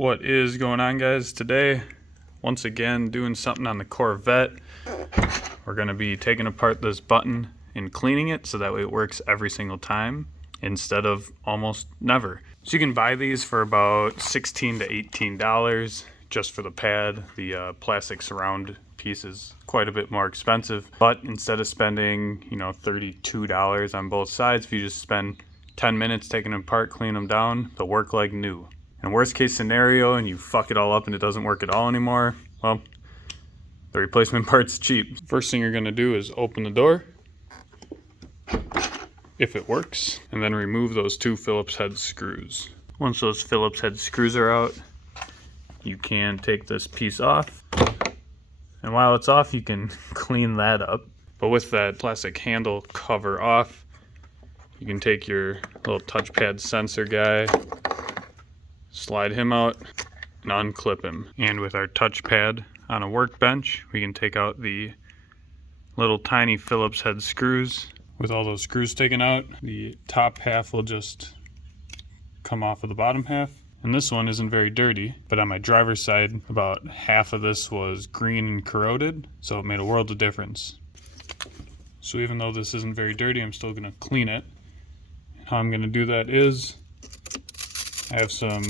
What is going on, guys? Today, once again, doing something on the Corvette. We're going to be taking apart this button and cleaning it so that way it works every single time instead of almost never. So you can buy these for about $16 to $18 just for the pad. The plastic surround piece is quite a bit more expensive, but instead of spending, $32 on both sides, if you just spend 10 minutes taking them apart, clean them down, they'll work like new. In worst case scenario and you fuck it all up and it doesn't work at all anymore, well, the replacement part's cheap. First thing you're gonna do is open the door, if it works, and then remove those two Phillips head screws. Once those Phillips head screws are out, you can take this piece off. And while it's off, you can clean that up. But with that plastic handle cover off, you can take your little touchpad sensor guy, slide him out, and unclip him. And with our touchpad on a workbench, we can take out the little tiny Phillips head screws. With all those screws taken out, the top half will just come off of the bottom half. And this one isn't very dirty, but on my driver's side, about half of this was green and corroded, so it made a world of difference. So even though this isn't very dirty, I'm still gonna clean it. How I'm gonna do that is, I have some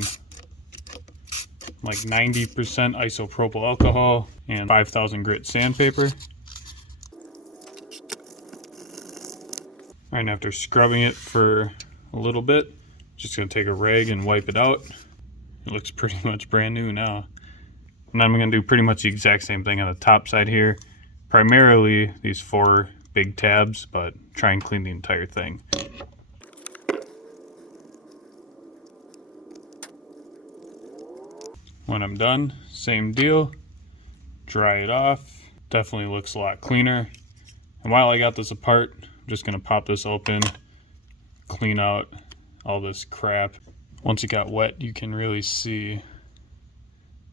like 90% isopropyl alcohol and 5,000 grit sandpaper. All right, and after scrubbing it for a little bit, just gonna take a rag and wipe it out. It looks pretty much brand new now. And then I'm gonna do pretty much the exact same thing on the top side here. Primarily these 4 big tabs, but try and clean the entire thing. When I'm done, same deal, dry it off. Definitely looks a lot cleaner. And while I got this apart, I'm just gonna pop this open, clean out all this crap. Once it got wet, you can really see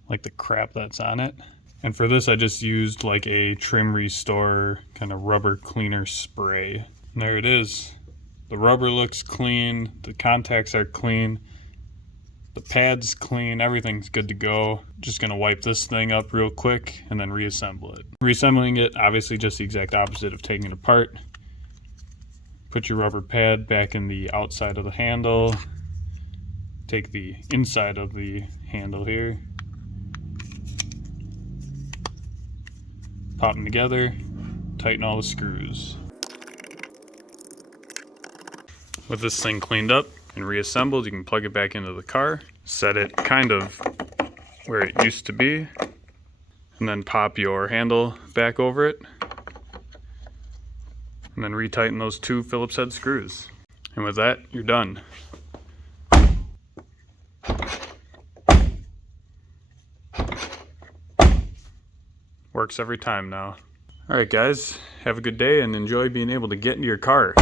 like the crap that's on it. And for this, I just used like a Trim Restore kind of rubber cleaner spray. And there it is. The rubber looks clean, the contacts are clean, the pad's clean, everything's good to go. Just gonna wipe this thing up real quick and then reassemble it. Reassembling it, obviously just the exact opposite of taking it apart. Put your rubber pad back in the outside of the handle. Take the inside of the handle here. Pop them together, tighten all the screws. With this thing cleaned up and reassembled, you can plug it back into the car, set it kind of where it used to be, and then pop your handle back over it, and then retighten those 2 Phillips head screws. And with that, you're done. Works every time now. Alright guys, have a good day and enjoy being able to get into your car.